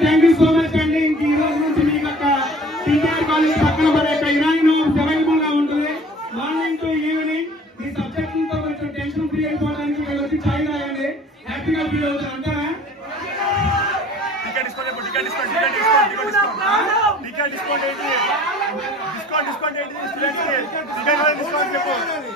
Thank you so much అండి. ఈ రోజు నుంచి మీకు టీఆర్ కాలేజ్ పక్కన పడే ఇరాయిన్ అవైలబుల్ గా ఉంటుంది. మార్నింగ్ టు ఈవినింగ్ ఈ సబ్జెక్ట్ తో కొంచెం టెన్షన్ ఫ్రీ అయిపోవడానికి ఇక్కడ వచ్చి చాయ్ తాగండి, హ్యాపీగా ఫీల్ అవుతారు అంటారా? డిస్కౌంట్ ఏంటి?